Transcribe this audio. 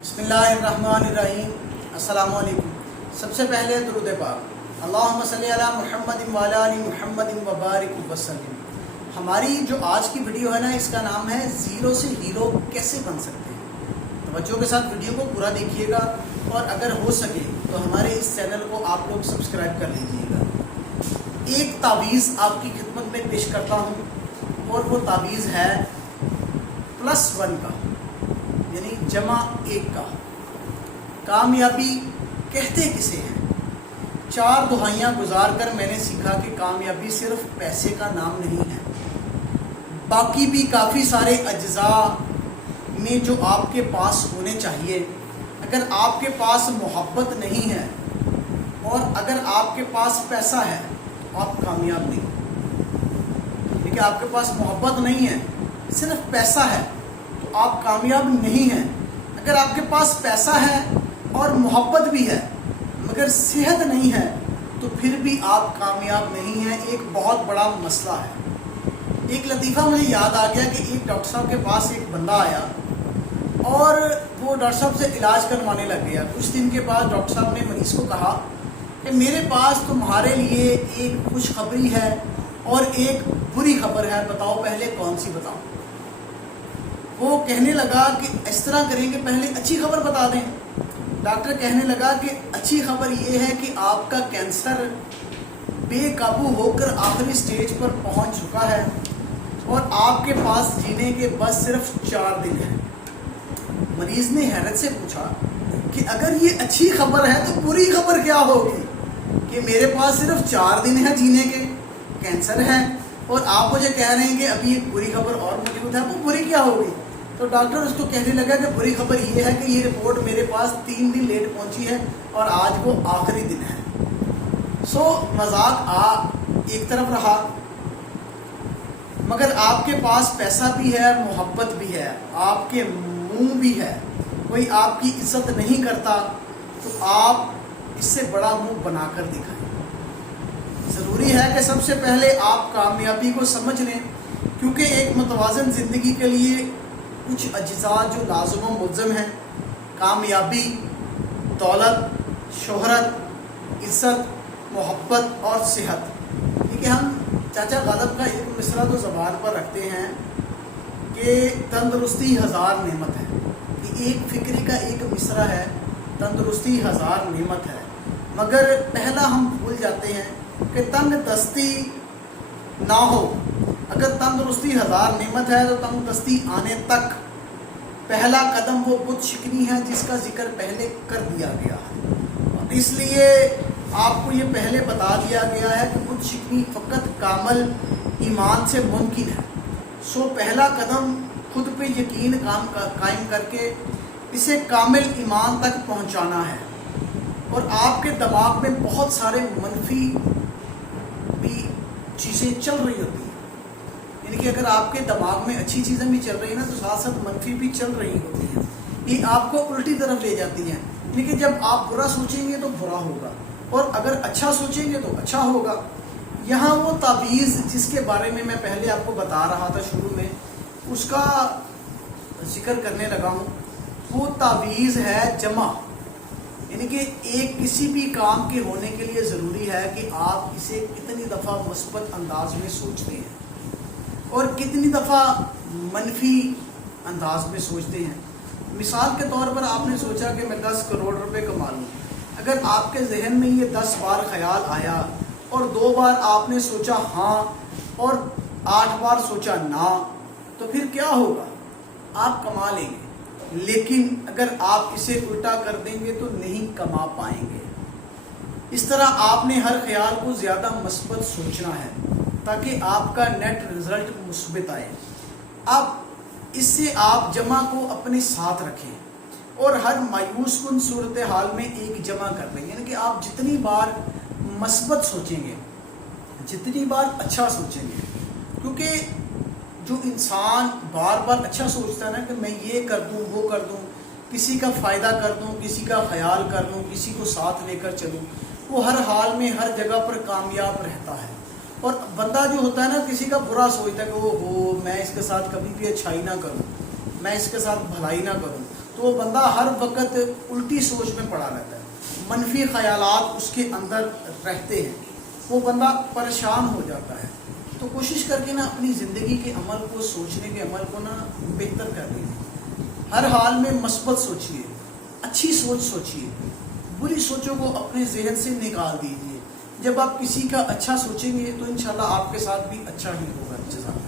بسم اللہ الرحمن الرحیم۔ السلام علیکم۔ سب سے پہلے درود پاک، اللہم صلی علی محمد وعلی آل محمد وبارک وسلم۔ ہماری جو آج کی ویڈیو ہے نا، اس کا نام ہے زیرو سے ہیرو کیسے بن سکتے ہیں۔ توجہ کے ساتھ ویڈیو کو پورا دیکھیے گا، اور اگر ہو سکے تو ہمارے اس چینل کو آپ لوگ سبسکرائب کر لیجیے گا۔ ایک تعویذ آپ کی خدمت میں پیش کرتا ہوں، اور وہ تعویذ ہے +1 کا، یعنی جمع 1 کا۔ کامیابی کہتے کسے ہیں؟ 4 دہائیاں گزار کر میں نے سیکھا کہ کامیابی صرف پیسے کا نام نہیں ہے، باقی بھی کافی سارے اجزاء میں جو آپ کے پاس ہونے چاہیے۔ اگر آپ کے پاس محبت نہیں ہے، اور اگر آپ کے پاس پیسہ ہے تو آپ کامیاب نہیں۔ لیکن آپ کے پاس محبت نہیں ہے، صرف پیسہ ہے تو آپ کامیاب نہیں ہیں۔ اگر آپ کے پاس پیسہ ہے اور محبت بھی ہے مگر صحت نہیں ہے تو پھر بھی آپ کامیاب نہیں ہیں۔ ایک بہت بڑا مسئلہ ہے۔ ایک لطیفہ مجھے یاد آ گیا کہ ایک ڈاکٹر صاحب کے پاس ایک بندہ آیا، اور وہ ڈاکٹر صاحب سے علاج کروانے لگ گیا۔ کچھ دن کے بعد ڈاکٹر صاحب نے مریض کو کہا کہ میرے پاس تمہارے لیے ایک خوشخبری ہے اور ایک بری خبر ہے، بتاؤ پہلے کون سی بتاؤ۔ وہ کہنے لگا کہ اس طرح کریں کہ پہلے اچھی خبر بتا دیں۔ ڈاکٹر کہنے لگا کہ اچھی خبر یہ ہے کہ آپ کا کینسر بے قابو ہو کر آخری سٹیج پر پہنچ چکا ہے، اور آپ کے پاس جینے کے بس صرف 4 دن ہیں۔ مریض نے حیرت سے پوچھا کہ اگر یہ اچھی خبر ہے تو بری خبر کیا ہوگی کہ میرے پاس صرف 4 دن ہیں جینے کے، کینسر ہے، اور آپ مجھے کہہ رہے ہیں کہ ابھی ایک بری خبر اور موجود ہے، وہ بری کیا ہوگی؟ تو ڈاکٹر اس کو کہنے لگا کہ بری خبر یہ ہے کہ یہ رپورٹ میرے پاس 3 دن لیٹ پہنچی ہے، اور آج وہ آخری دن ہے۔ مذاق ایک طرف رہا، مگر آپ کے پاس پیسہ بھی ہے، محبت بھی ہے، آپ کے منہ بھی ہے، کوئی آپ کی عزت نہیں کرتا تو آپ اس سے بڑا منہ بنا کر دکھائیں۔ ضروری ہے کہ سب سے پہلے آپ کامیابی کو سمجھ لیں، کیونکہ ایک متوازن زندگی کے لیے کچھ اجزاء جو لازم و ملزم ہیں: کامیابی، دولت، شہرت، عزت، محبت اور صحت۔ ٹھیک ہے، ہم چاچا غالب کا ایک مصرع تو زبان پر رکھتے ہیں کہ تندرستی 1000 نعمت ہے۔ یہ ایک فکری کا ایک مصرع ہے، تندرستی 1000 نعمت ہے، مگر پہلا ہم بھول جاتے ہیں کہ تنگ دستی نہ ہو۔ اگر تندرستی 1000 نعمت ہے تو تنگ دستی آنے تک پہلا قدم وہ بت شکنی ہے جس کا ذکر پہلے کر دیا گیا ہے، اور اس لیے آپ کو یہ پہلے بتا دیا گیا ہے کہ بت شکنی فقط کامل ایمان سے ممکن ہے۔ پہلا قدم خود پہ یقین قائم کر کے اسے کامل ایمان تک پہنچانا ہے۔ اور آپ کے دماغ میں بہت سارے منفی بھی چیزیں چل رہی ہوتی ہیں، یعنی کہ اگر آپ کے دماغ میں اچھی چیزیں بھی چل رہی ہیں نا تو ساتھ ساتھ منفی بھی چل رہی ہوتی ہیں، یہ آپ کو الٹی طرف لے جاتی ہیں۔ لیکن جب آپ برا سوچیں گے تو برا ہوگا، اور اگر اچھا سوچیں گے تو اچھا ہوگا۔ یہاں وہ تعویذ جس کے بارے میں پہلے آپ کو بتا رہا تھا شروع میں، اس کا ذکر کرنے لگا ہوں۔ وہ تعویذ ہے جمع، یعنی کہ ایک کسی بھی کام کے ہونے کے لیے ضروری ہے کہ آپ اسے کتنی دفعہ مثبت انداز میں سوچتے ہیں اور کتنی دفعہ منفی انداز میں سوچتے ہیں۔ مثال کے طور پر آپ نے سوچا کہ میں 10 کروڑ روپے کما لوں۔ اگر آپ کے ذہن میں یہ 10 بار خیال آیا، اور 2 بار آپ نے سوچا ہاں اور 8 بار سوچا نہ، تو پھر کیا ہوگا؟ آپ کما لیں گے، لیکن اگر آپ اسے الٹا کر دیں گے تو نہیں کما پائیں گے۔ اس طرح آپ نے ہر خیال کو زیادہ مثبت سوچنا ہے تاکہ آپ کا نیٹ رزلٹ مثبت آئے۔ اب اس سے آپ جمع کو اپنے ساتھ رکھیں، اور ہر مایوس کن صورتحال میں ایک جمع کر لیں، یعنی کہ آپ جتنی بار مثبت سوچیں گے، جتنی بار اچھا سوچیں گے، کیونکہ جو انسان بار بار اچھا سوچتا ہے نا کہ میں یہ کر دوں، وہ کر دوں، کسی کا فائدہ کر دوں، کسی کا خیال کر لوں، کسی کو ساتھ لے کر چلوں، وہ ہر حال میں ہر جگہ پر کامیاب رہتا ہے۔ اور بندہ جو ہوتا ہے نا کسی کا برا سوچتا ہے کہ وہ میں اس کے ساتھ کبھی بھی اچھائی نہ کروں، میں اس کے ساتھ بھلائی نہ کروں، تو وہ بندہ ہر وقت الٹی سوچ میں پڑا رہتا ہے، منفی خیالات اس کے اندر رہتے ہیں، وہ بندہ پریشان ہو جاتا ہے۔ تو کوشش کر کے نا اپنی زندگی کے عمل کو، سوچنے کے عمل کو نا بہتر کر لیجیے۔ ہر حال میں مثبت سوچیے، اچھی سوچ سوچیے، بری سوچوں کو اپنے ذہن سے نکال دیجیے۔ جب آپ کسی کا اچھا سوچیں گے تو انشاءاللہ آپ کے ساتھ بھی اچھا ہی ہوگا۔ جزاک اللہ۔